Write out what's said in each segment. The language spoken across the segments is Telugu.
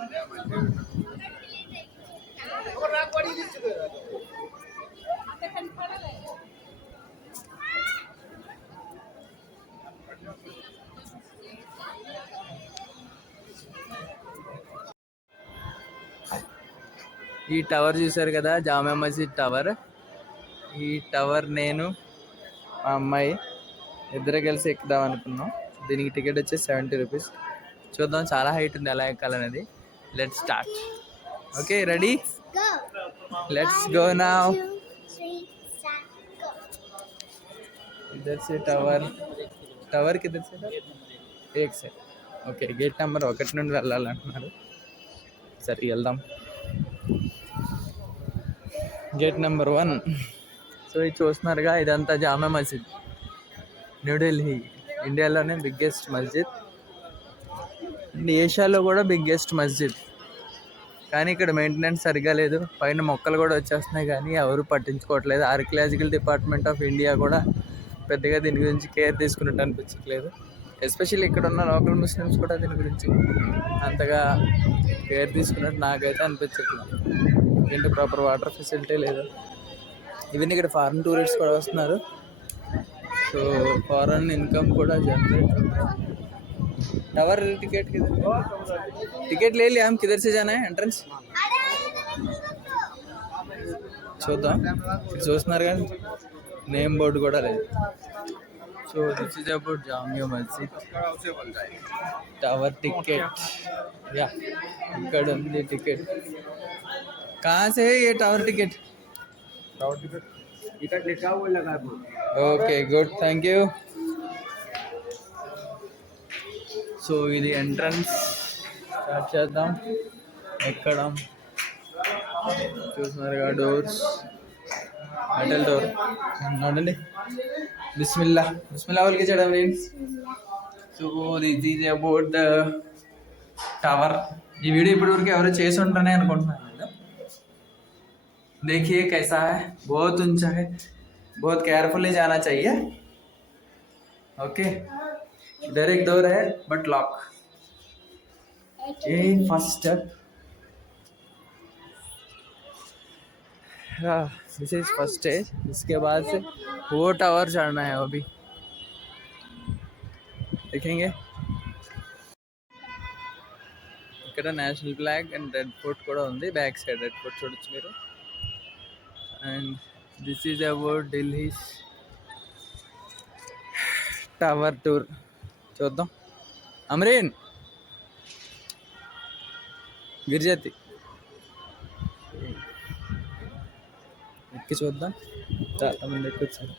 ఈ టవర్ చూసారు కదా, జామా మస్జిద్ టవర్. ఈ టవర్ నేను మా అమ్మాయి ఇద్దరు కలిసి ఎక్కుదాం అనుకున్నాం. దీనికి టికెట్ వచ్చేసి 70 రూపీస్. చూద్దాం, చాలా హైట్ ఉంది, ఎలా ఎక్కాలనేది. Let's start. Okay, ready? Let's go now. ఇద్దరు से టవర్ కి ఇద్దరు से एक से. ఓకే, గేట్ నెంబర్ 1 నుండి వెళ్ళాలంటున్నారు. సరే వెళ్దాం. Gate number 1. సో ఇది చూస్తున్నారుగా, ఇదంతా జామా మస్జిద్, న్యూఢిల్లీ, ఇండియాలోనే బిగ్గెస్ట్ మస్జిద్, ఏషియాలో కూడా బిగ్గెస్ట్ మస్జిద్. కానీ ఇక్కడ మెయింటెనెన్స్ సరిగ్గా లేదు. పైన మొక్కలు కూడా వచ్చేస్తున్నాయి కానీ ఎవరు పట్టించుకోవట్లేదు. ఆర్కియాలజికల్ డిపార్ట్మెంట్ ఆఫ్ ఇండియా కూడా పెద్దగా దీని గురించి కేర్ తీసుకున్నట్టు అనిపించట్లేదు. ఎస్పెషల్లీ ఇక్కడ ఉన్న లోకల్ ముస్లిమ్స్ కూడా దీని గురించి అంతగా కేర్ తీసుకున్నట్టు నాకైతే అనిపించట్లేదు. ఏంటో ప్రాపర్ వాటర్ ఫెసిలిటీ లేదు. ఈవెన్ ఇక్కడ ఫారిన్ టూరిస్ట్ కూడా వస్తున్నారు. సో ఫారెన్ ఇన్కమ్ కూడా जनरेट होता है. टावर टिकट टिकट ले लिया हम. किधर से जाना है एंट्रेंस? చూద్దాం. చూస్తున్నారు కానీ నేమ్ బోర్డు కూడా లేదు. So this is about Jamia Masjid. Tower ticket yeah, ఇక్కడ ఉంది టికెట్. कहाँ से है ये टावर टिकट? टिकट लिखा हुआ लगा. Okay good, thank you. So ఇది ఎంట్రన్స్. స్టార్ట్ చేద్దాం ఎక్కడం. చూస్తున్నారుగా డోర్స్, మెటల్ డోర్. నడండి, బిస్మిల్లా బిస్మిల్లా వాళ్ళకి చేయడం friends. So this is about the tower. ఈ వీడియో ఇప్పటివరకు ఎవరో చేసి ఉంటారని అనుకుంటున్నాను. देखिए कैसा है, बहुत ऊंचा है, बहुत केयरफुली जाना चाहिए. ओके, इधर एक डोर है बट लॉक. ये first step. This is first stage. इसके बाद से वो टावर चढ़ना है. अभी देखेंगे. ఇక్కడ national flag and red fort కూడా ఉంది. బ్యాక్ సైడ్ రెడ్ ఫోర్ట్ చూడొచ్చు మీరు. And this is about Delhi tower tour. చూద్దాం. అమరీన్, గిరిజాతి ఎక్కి చూద్దాం. చాలా మంది ఎక్కొచ్చారు.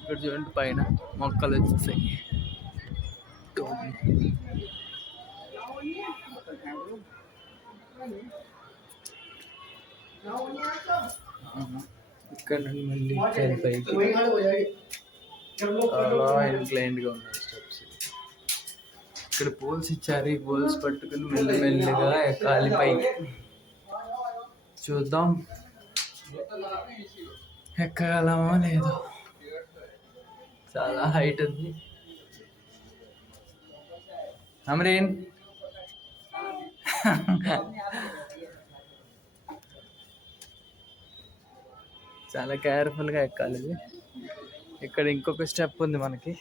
ఇక్కడ చూడండి, పైన మొక్కలు వచ్చేసాయి. ఇక్కడ నుండి మళ్ళీ పైకి చాలా ఇంక్లైన్డ్ గా ఉన్నాయి స్టెప్స్. ఇక్కడ పోల్స్ ఇచ్చారు. ఈ పోల్స్ పట్టుకుని మెల్లిమెల్లిగా ఎక్కాలి పైకి. చూద్దాం ఎక్కగలమో లేదో. చాలా హైట్ ఉంది. అమరీన్, చాలా కేర్ఫుల్గా ఎక్కాలి ఇది. ఇక్కడ ఇంకొక స్టెప్ ఉంది మనకి.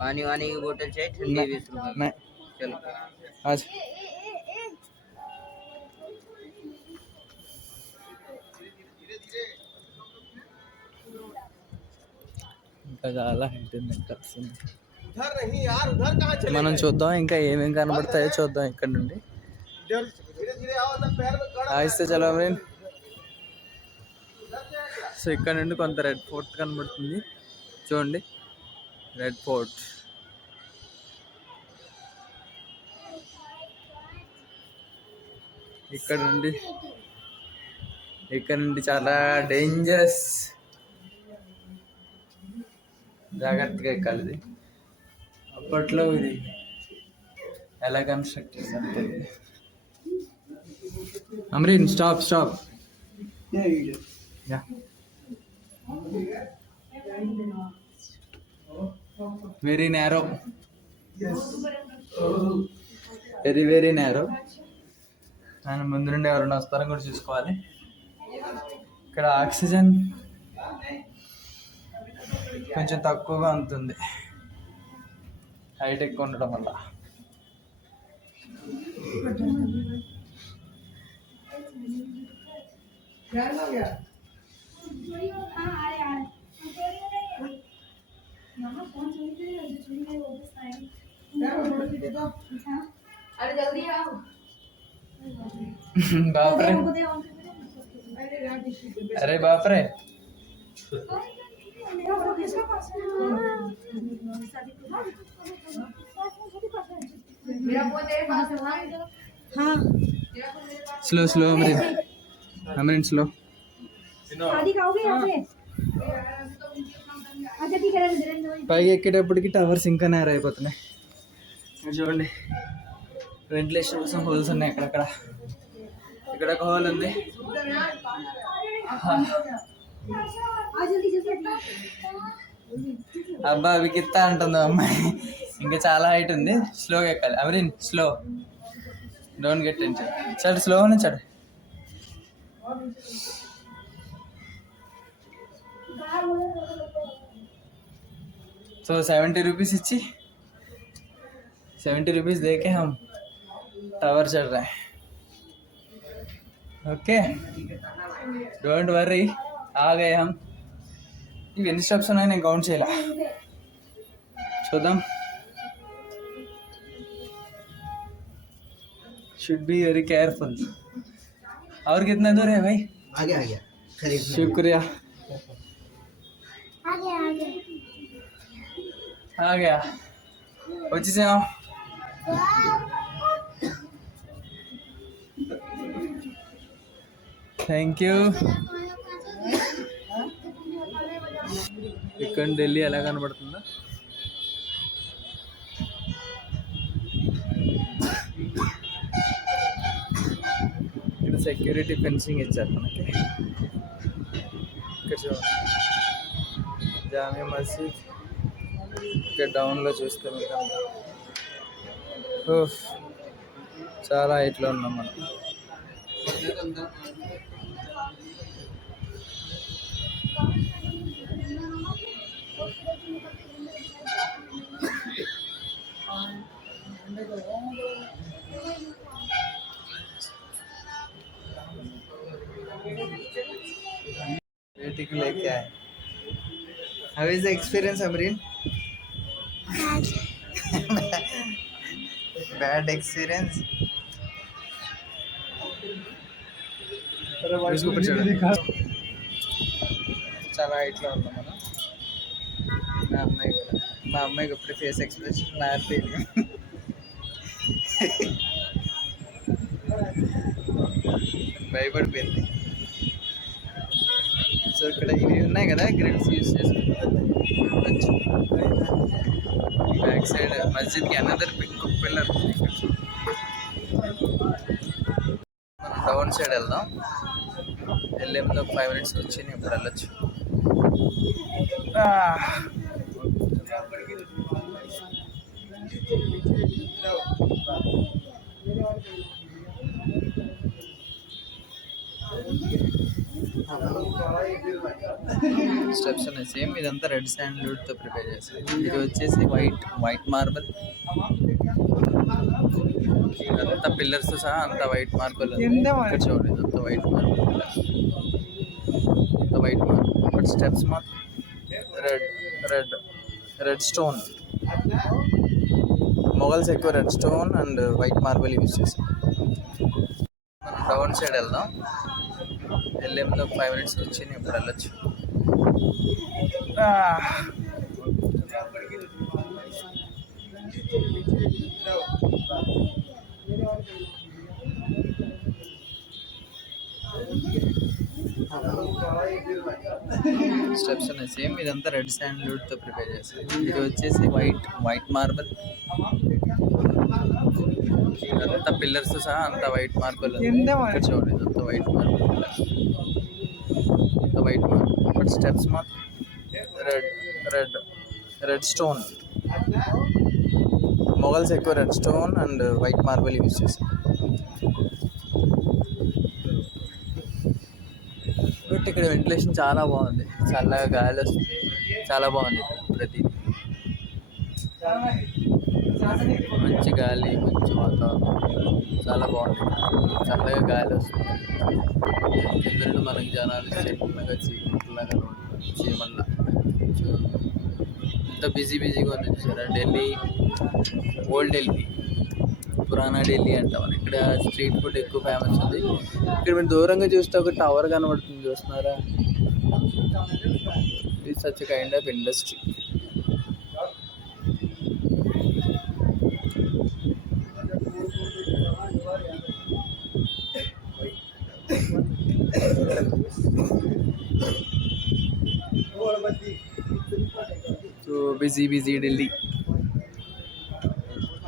पानी वानी की बोतल चाहिए, ठंडी 20 रुपए. चलो आज ఇంకా చాలా హైట్ ఉంది. మనం చూద్దాం ఇంకా ఏమేమి కనబడతాయో చూద్దాం ఇక్కడ నుండి. ఆయిస్తే చలో ఫ్రెండ్. సో ఇక్కడ నుండి కొంత రెడ్ ఫోర్ట్ కనబడుతుంది చూడండి. Red fort. ఇక్కడ నుండి చాలా డేంజరస్. జాగ్రత్తగా ఎక్కాలి ఇది. అప్పట్లో ఇది ఎలా కన్స్ట్రక్ట్ చేశారు తెలియదు. Amreen stop stop. Yeah very narrow, very very narrow. ఆయన ముందు నుండి ఎవరైనా వస్తారని కూడా చూసుకోవాలి. ఇక్కడ ఆక్సిజన్ కొంచెం తక్కువగా ఉంటుంది హైట్ ఎక్కువ ఉండడం వల్ల. బాప్రే, అరే బాప్రే. Slow slow Amreen, Amreen slow. పైకి ఎక్కేటప్పటికి టవర్స్ ఇంకా నేర అయిపోతున్నాయి. చూడండి, వెంటిలేషన్ కోసం హోల్స్ ఉన్నాయి అక్కడక్కడ. ఇక్కడ ఒక హోల్ ఉంది. అబ్బా అవి కిత్తా అంటుంది అమ్మాయి. ఇంకా చాలా హైట్ ఉంది, స్లోగా ఎక్కాలి. అమరీన్ స్లో, డోంట్ గెట్ టెన్షన్. చడు స్లోగానే చడు. तो 70 रुपीज़ इच्छी 70 रुपीज़ दे के हम टावर चढ़ रहे हैं. ओके डोंट वरी, आ गए हम. ఇవి ఎన్ని స్టెప్స్ ఉన్నాయి నేను కౌంట్ చేయాల. చూద్దాం. Should be very careful. और कितना दूर है भाई? आ गया शुक्रिया. आ गया. వచ్చేసాం. Thank you. ఇక్కడ ఢిల్లీ ఎలా కనబడుతుందో. ఇక్కడ సెక్యూరిటీ ఫెన్సింగ్ ఇచ్చారు మనకి. ఇక్కడ చూడండి, జామియా మసీద్. ఇక్కడ డౌన్లో చూస్తే మీకు చాలా హైట్లో ఉన్నాం మనం. बेटी को लेके आए. How is the experience, Amreen? Bad experience. చాలా హైట్లో ఉన్నాం మనం. మా అమ్మాయికి ఇప్పుడు ఫేస్ ఎక్స్ప్రెషన్ మారిపోయింది. భయపడిపోయింది. సో ఇక్కడ ఇవి ఉన్నాయి కదా, గ్రిల్స్ యూజ్ చేసుకుంటూ బ్యాక్ సైడ్ మస్జిద్కి అనదర్ పిల్లర్. మనం డౌన్ సైడ్ వెళ్దాం. వెళ్ళేంలో 5 minutes వచ్చి ఇప్పుడు వెళ్ళొచ్చు. స్టెప్స్ ఉన్నాయి సేమ్. ఇదంతా రెడ్ శాండ్వుడ్తో ప్రిపేర్ చేస్తారు. ఇది వచ్చేసి వైట్ మార్బల్. ఇదంతా పిల్లర్స్ సహా అంతా వైట్ మార్బల్. చూడండి, ఇదంతా వైట్ మార్బల్ పిల్లర్స్, అంతా వైట్ మార్బల్. బట్ స్టెప్స్ మాత్రం రెడ్ స్టోన్. మొగల్స్ ఎక్కువ red stone and white marble use చేస్తాం. మనం డౌన్ సైడ్ వెళ్దాం. వెళ్ళేంలో 5 minutes వచ్చి ఇప్పుడు వెళ్ళొచ్చు. స్టెప్స్ ఉన్నాయి సేమ్. ఇదంతా రెడ్ శాండ్వుడ్ తో ప్రిపేర్ చేస్తారు. ఇది వచ్చేసి వైట్ మార్బల్. అంతా పిల్లర్స్ తో సహా అంతా వైట్ మార్బల్. ఇక్కడ చూడండి ఇదంతా white marble. White marble but steps మాత్రం రెడ్ స్టోన్. మొగల్స్ ఎక్కువ red stone and white marble use చేస్తారు. బట్ ఇక్కడ వెంటిలేషన్ చాలా బాగుంది, చల్లగా గాలి వస్తుంది, చాలా బాగుంది ఇక్కడ ప్రతి. మంచి గాలి, మంచి వాతావరణం, చాలా బాగుంది. చల్లగా గాలి వస్తుంది. కింద మనకి జనాలు చెట్లుగా చీకట్లాగా చీమల్లా ఎంత బిజీగా ఉంది చూసారా. ఢిల్లీ, ఓల్డ్ ఢిల్లీ, పురాణా ఢిల్లీ అంటాం. ఇక్కడ స్ట్రీట్ ఫుడ్ ఎక్కువ ఫేమస్ ఉంది. ఇక్కడ మీరు దూరంగా చూస్తే ఒక టవర్ కనబడుతుంది, చూస్తున్నారా. It's such kind of industry. So busy Delhi.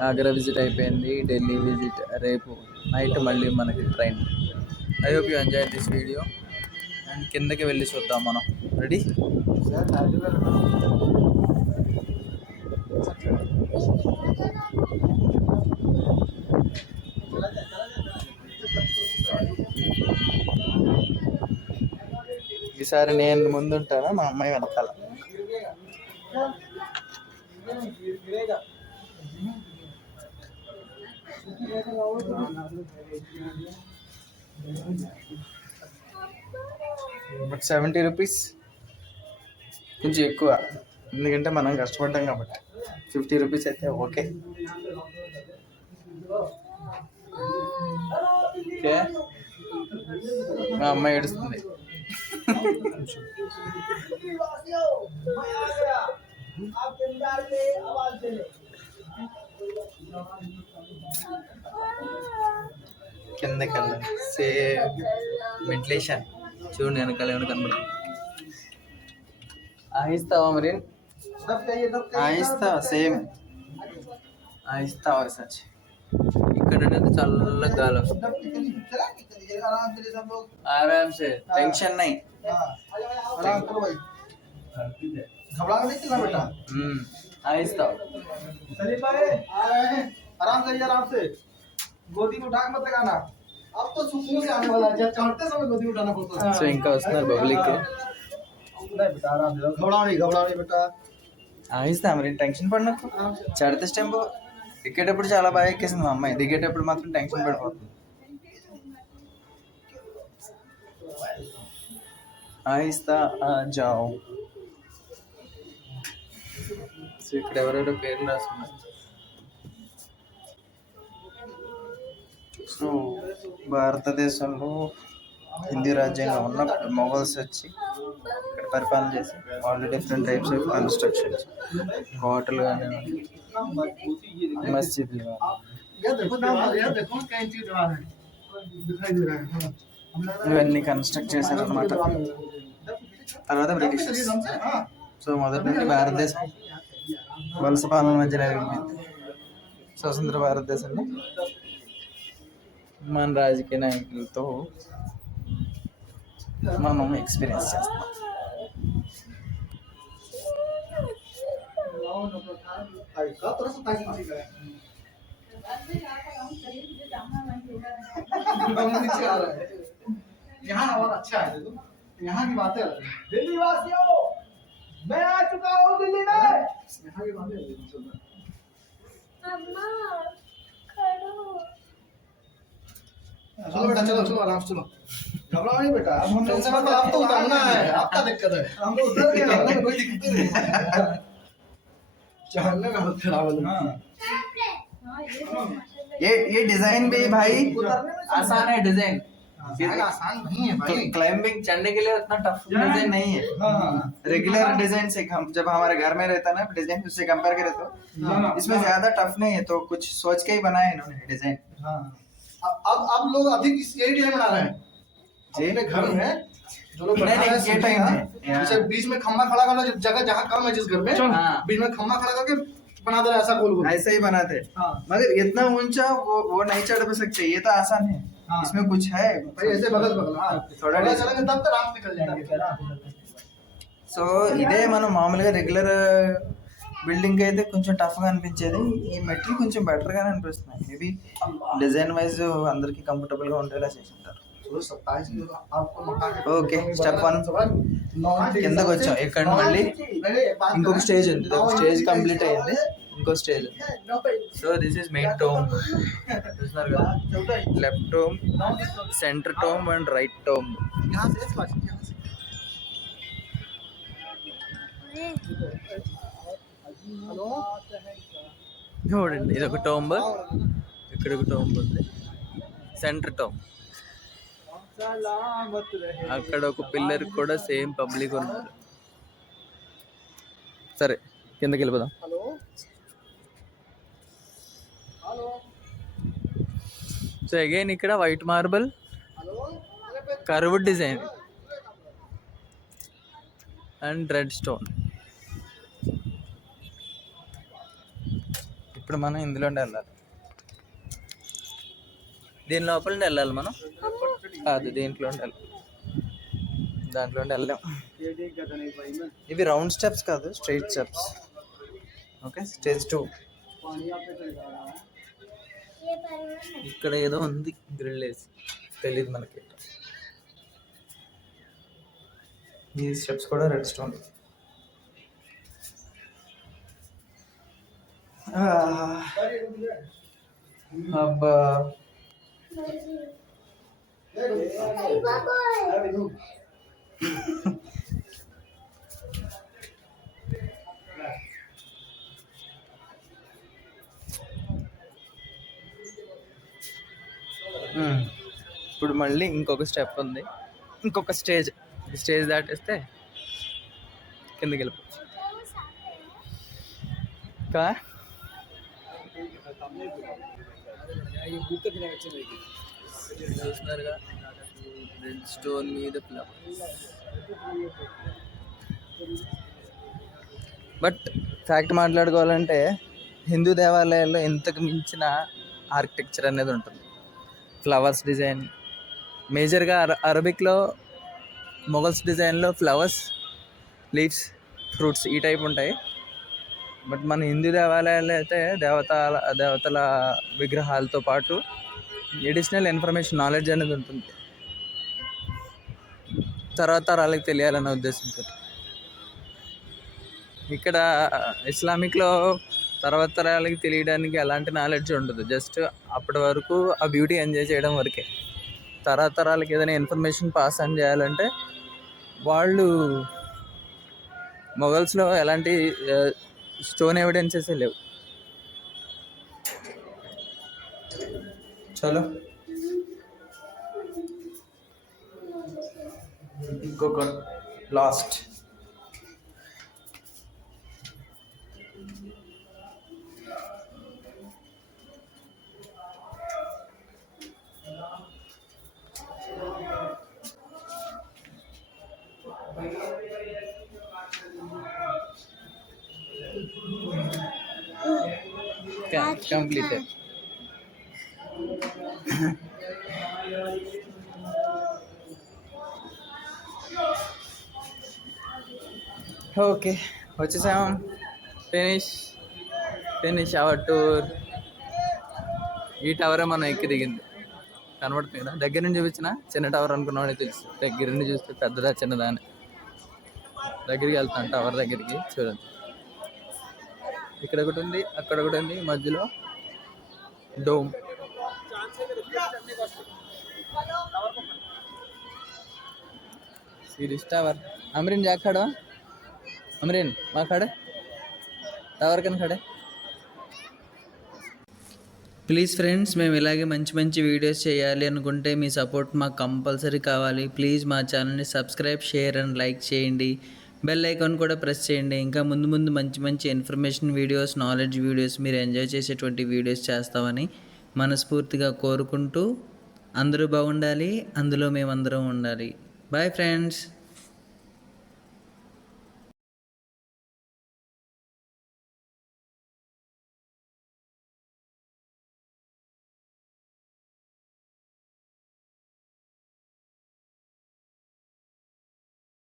Agra visit అయిపోయింది, ఢిల్లీ విజిట్ రేపు నైట్ మళ్ళీ మనకి train. I hope you enjoy this video. And కిందకి వెళ్ళి చూద్దాం మనం. రెడీ? ఈసారి నేను ముందుంటానా, మా అమ్మాయి వెనకాల. బట్ 70 రూపీస్ కొంచెం ఎక్కువ, ఎందుకంటే మనం కష్టపడ్డాం కాబట్టి. 50 రూపీస్ అయితే ఓకే. ఓకే, మా అమ్మాయి ఏడుస్తుంది. కిందకి వెళ్ళాలి. సేమ్ వెంటిలేషన్ చూడండి, వెనకాల ఏమైనా కనబడుతుంది. ఆయిస్తావా మరి? ఆయిస్తావా? సేమ్ ఆయిస్తావా? సచ్ ఇక్కడ అనేది చల్లగా గాలి వస్తుంది. आराम से, टेंशन नहीं. घबरा नहीं चलना बेटा. आहिस्ता. सलीम भाई आ रहे हैं, आराम करिए, आराम से. गोदी में उठा के मत लगाना. अब तो सुकून से आने वाला है, चढ़ते समय गोदी में उठाना पड़ता है. సో ఇంకా వస్తున్నారు పబ్లిక్. नहीं बेटा, आराम से. घबरा नहीं बेटा. ఆహిస్తా మరి, టెన్షన్ పడినట్టు. చడితే స్టెంప్ ఎక్కేటప్పుడు చాలా బాగా ఎక్కేసింది మా అమ్మాయి, దిగేటప్పుడు మాత్రం టెన్షన్ పడిపోతుంది. ఆహిస్తా జాओ. సో ఇక్కడ ఎవరెవరో పేర్లు రాస్తున్నారు. సో భారతదేశంలో హిందీ రాజ్యంగా ఉన్నప్పుడు మొఘల్స్ వచ్చి ఇక్కడ పరిపాలన చేసి all different types of constructions, hotel కానివ్వండి, మస్జిద్లు ఇవన్నీ కన్స్ట్రక్ట్ చేశారనమాట. తర్వాత బ్రిటిషర్స్. సో మొదటి నుండి భారతదేశం వలస పాలన మధ్య జరిగింది. స్వతంత్ర భారతదేశాన్ని మన రాజకీయ నాయకులతో మనం ఎక్స్పీరియన్స్ చేస్తాం. यहाँ और अच्छा है, देखो यहाँ की बातें अलग है. दिल्ली वासियों, मैं आ चुका हूँ दिल्ली में. यहाँ की बातें अलग है. अम्मा खड़ो. चलो बेटा, चलो आराम से चलो. घबराओ नहीं बेटा, अब हम टेंशन मत लो, आप तो उतरना है, आपका दिक्कत है. हम तो उतर गए, हमें कोई दिक्कत नहीं है. चढ़ने में हालत खराब है. ये डिजाइन भी भाई आसान है. डिजाइन आसान नहीं है भाई. क्लाइंबिंग चढ़ने के लिए उतना टफ डिजाइन नहीं है. रेगुलर डिजाइन से हम जब हमारे घर में रहता ना डिजाइन, उससे कंपेयर करें तो इसमें ज्यादा टफ नहीं है. तो कुछ सोच के ही बनाया इन्होंने डिजाइन. अब लोग अधिक यही डिजाइन बना रहे हैं जी. अपने घर में जो लोग बैठा है ये सीटिंग time है, है। जैसे बीच में खम्बा खड़ा करना, जगह जहाँ काम है जिस घर में हाँ। बीच में खम्बा खड़ा करके बना दे ऐसा गोल गोल। ऐसा ही बनाते हैं। हाँ। मगर इतना ऊंचा वो नहीं चढ़ सकते, ये तो आसान है। हाँ। इसमें कुछ है भाई ऐसे बगल बगल हाँ थोड़ा थोड़ा डिस- चलेंगे तब तो रात निकल जाएंगे फिर हाँ। సో ఇదే మనం మామూలుగా రెగ్యులర్ బిల్డింగ్ అయితే కొంచెం టఫ్గా అనిపించేది, ఈ మెటీరియల్ కొంచెం బెటర్గానే అనిపిస్తున్నాయి. మేబీ డిజైన్ వైజ్ అందరికీ కంఫర్టబుల్గా ఉండేలా చేసి ఉంటారు. तो 27 आपको मकान ఓకే, స్టెప్ 1 కిందకి వచ్చాం. ఇక్కడ మళ్ళీ ఇంకొక స్టేజ్ ఉంది. ఒక స్టేజ్ కంప్లీట్ అయ్యింది, ఇంకో స్టేజ్ ఉంది. So this is main tome. చూస్తున్నారు కదా, left tome, centre tome and right tome. यहाँ से हेलो చూడండి, ఇది ఒక టోంబ్, ఇక్కడ ఒక టోంబ్ ఉంది, సెంటర్ టోమ్. అక్కడ ఒక పిల్లర్ కూడా సేమ్ పబ్లిక్ ఉన్నారు. సరే కిందకి వెళ్ళిపోదాం. हेलो हेलो సో అగైన్ ఇక్కడ white marble, curved design and red stone. ఇప్పుడు మనం ఇందులో వెళ్ళాలి. దీని లోపల వెళ్ళాలి మనం, కాదు దీంట్లో వెళ్ళాలి, దాంట్లో వెళ్ళాం. ఇవి రౌండ్ స్టెప్స్ కాదు, స్ట్రైట్ స్టెప్స్. Okay, stage 2. ఇక్కడ ఏదో ఉంది గ్రిల్ వేసి, తెలియదు మనకి. ఈ స్టెప్స్ కూడా రెడ్ స్టోన్. అబ్బా ఇప్పుడు మళ్ళీ ఇంకొక స్టెప్ ఉంది, ఇంకొక స్టేజ్. స్టేజ్ దాటేస్తే కిందకి వెళ్ళిపోవచ్చు. ఇంకా చూస్తున్నారుగా, రెడ్ స్టోన్ మీద ఫ్లవర్స్. బట్ ఫ్యాక్ట్ మాట్లాడుకోవాలంటే హిందూ దేవాలయాల్లో ఇంతకు మించిన ఆర్కిటెక్చర్ అనేది ఉంటుంది. ఫ్లవర్స్ డిజైన్ మేజర్గా అరబిక్లో, మొఘల్స్ డిజైన్లో ఫ్లవర్స్, లీవ్స్, ఫ్రూట్స్ ఈ టైప్ ఉంటాయి. బట్ మన హిందూ దేవాలయాల్లో అయితే దేవతల విగ్రహాలతో పాటు ఎడిషనల్ ఇన్ఫర్మేషన్, నాలెడ్జ్ అనేది ఉంటుంది. తర్వాత తరాలకు తెలియాలన్న ఉద్దేశంతో. ఇక్కడ ఇస్లామిక్లో తర్వాత తరాలకి తెలియడానికి ఎలాంటి నాలెడ్జ్ ఉండదు, జస్ట్ అప్పటి వరకు ఆ బ్యూటీ ఎంజాయ్ చేయడం వరకే. తర్వాత తరాలకి ఏదైనా ఇన్ఫర్మేషన్ పాస్ ఆన్ చేయాలంటే వాళ్ళు, మొఘల్స్లో ఎలాంటి స్టోన్ ఎవిడెన్సెస్ లేవు. చలో ఇంకొక లాస్ట్. Completed. ఓకే, వచ్చేసాం. Finish hour tour. ఈ టవరే మనం ఎక్కి దిగింది, కనబడుతుంది కదా. దగ్గర నుంచి చూపించిన చిన్న టవర్ అనుకున్నామని తెలుసు, దగ్గర నుంచి చూస్తే పెద్దదా చిన్నదా అని. దగ్గరికి వెళ్తాను టవర్ దగ్గరికి. చూడండి, ఇక్కడ ఒకటి ఉంది, అక్కడ ఒకటి ఉంది, మధ్యలో డోమ్. Series tower. अमरीन जा खड़ा, अमरीन वहाँ खड़े, टावर कन खड़े. ప్లీజ్ ఫ్రెండ్స్, మేము ఇలాగే మంచి మంచి వీడియోస్ చేయాలి అనుకుంటే మీ సపోర్ట్ మాకు కంపల్సరీ కావాలి. ప్లీజ్ మా ఛానల్ని సబ్స్క్రైబ్, షేర్ అండ్ లైక్ చేయండి. బెల్ ఐకాన్ కూడా ప్రెస్ చేయండి. ఇంకా ముందు ముందు మంచి మంచి ఇన్ఫర్మేషన్ వీడియోస్, నాలెడ్జ్ వీడియోస్, మీరు ఎంజాయ్ చేసేటువంటి వీడియోస్ చేస్తామని మనస్ఫూర్తిగా కోరుకుంటూ, అందరూ బాగుండాలి, అందులో మేమందరం ఉండాలి. Bye friends.